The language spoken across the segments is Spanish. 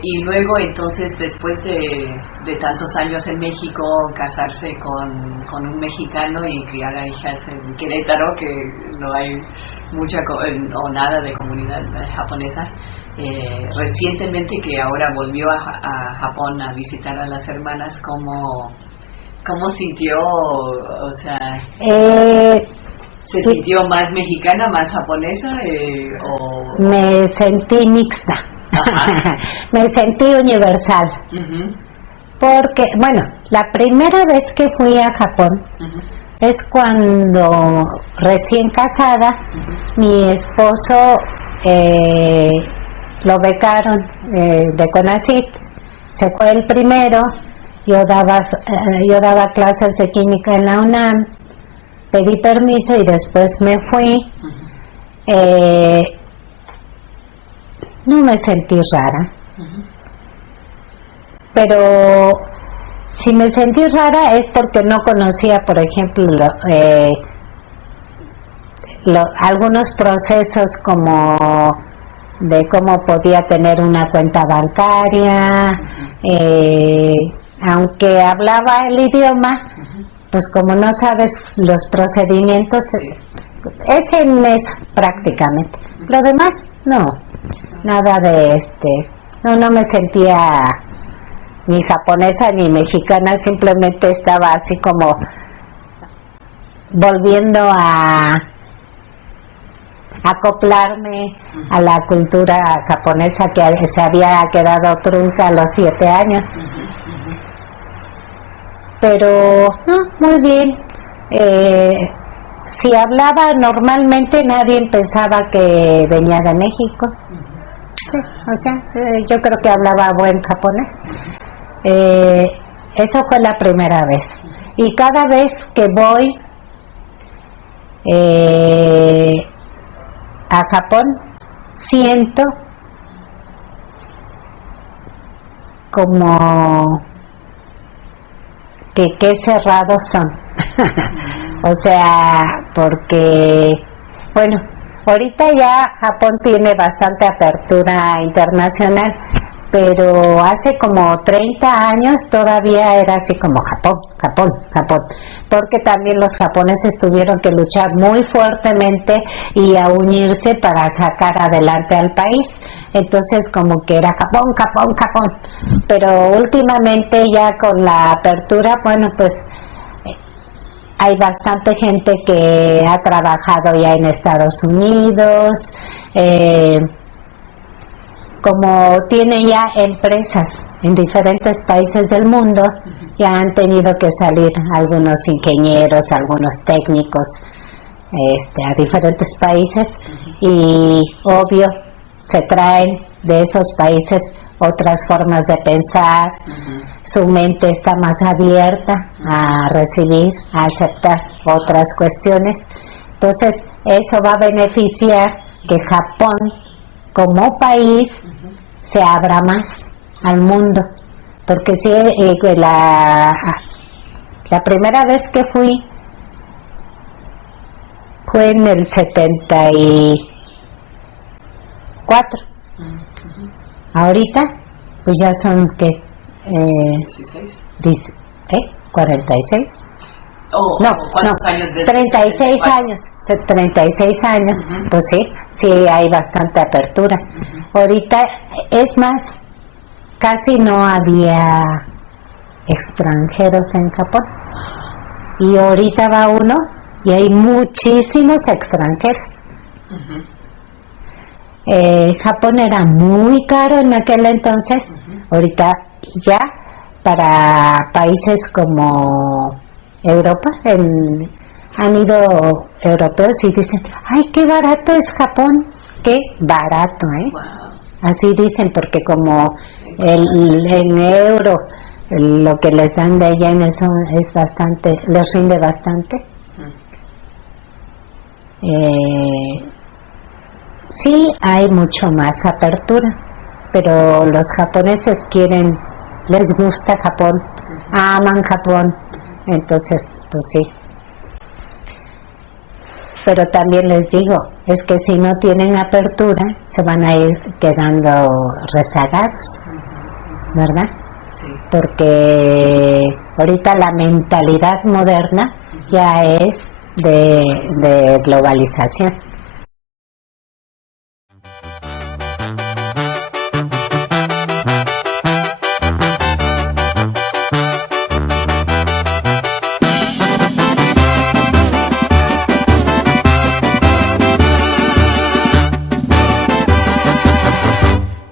Y luego entonces después de tantos años en México, casarse con un mexicano y criar a hijas en Querétaro, que no hay mucha o nada de comunidad japonesa, recientemente que ahora volvió a Japón a visitar a las hermanas, ¿cómo sintió? O sea, ¿se sintió más mexicana, más japonesa? Me sentí mixta. Me sentí universal. Porque, bueno, la primera vez que fui a Japón es cuando recién casada mi esposo lo becaron de CONACYT, se fue el primero. Yo daba clases de química en la UNAM, pedí permiso y después me fui. No me sentí rara, pero si me sentí rara es porque no conocía, por ejemplo, algunos procesos como de cómo podía tener una cuenta bancaria, aunque hablaba el idioma, pues como no sabes los procedimientos, es en eso prácticamente. Lo demás, no. Nada de no me sentía ni japonesa ni mexicana, simplemente estaba así como volviendo a acoplarme a la cultura japonesa que se había quedado trunca a los 7 años. Pero no, muy bien. Si hablaba normalmente nadie pensaba que venía de México. Sí, o sea, yo creo que hablaba buen japonés. Eso fue la primera vez. Y cada vez que voy a Japón, siento como que qué cerrados son. O sea, porque, bueno, ahorita ya Japón tiene bastante apertura internacional, pero hace como 30 años todavía era así como Japón, porque también los japoneses tuvieron que luchar muy fuertemente y a unirse para sacar adelante al país. Entonces como que era Japón, pero últimamente ya con la apertura, bueno, pues hay bastante gente que ha trabajado ya en Estados Unidos, como tiene ya empresas en diferentes países del mundo, ya han tenido que salir algunos ingenieros, algunos técnicos a diferentes países, y obvio se traen de esos países otras formas de pensar, su mente está más abierta a recibir, a aceptar otras cuestiones. Entonces eso va a beneficiar que Japón como país se abra más al mundo, porque si la primera vez que fui fue en el 74. Ahorita pues ya son que 46. No, años 36 años, 36 años, pues sí hay bastante apertura. Ahorita, es más, casi no había extranjeros en Japón, y ahorita va uno y hay muchísimos extranjeros. Japón era muy caro en aquel entonces, ahorita ya para países como Europa, han ido europeos y dicen, ¡ay, qué barato es Japón! ¡Qué barato, Wow. Así dicen, porque como en euro, lo que les dan de allá en eso es bastante, les rinde bastante. Sí hay mucho más apertura, pero los japoneses les gusta Japón, aman Japón, entonces pues sí. Pero también les digo, es que si no tienen apertura se van a ir quedando rezagados, ¿verdad? Sí. Porque ahorita la mentalidad moderna ya es de globalización.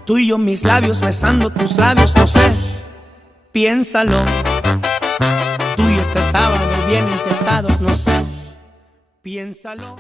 Tú y yo, mis labios besando tus labios, no sé, piénsalo. Tú y yo este sábado bien infestados, no sé, piénsalo.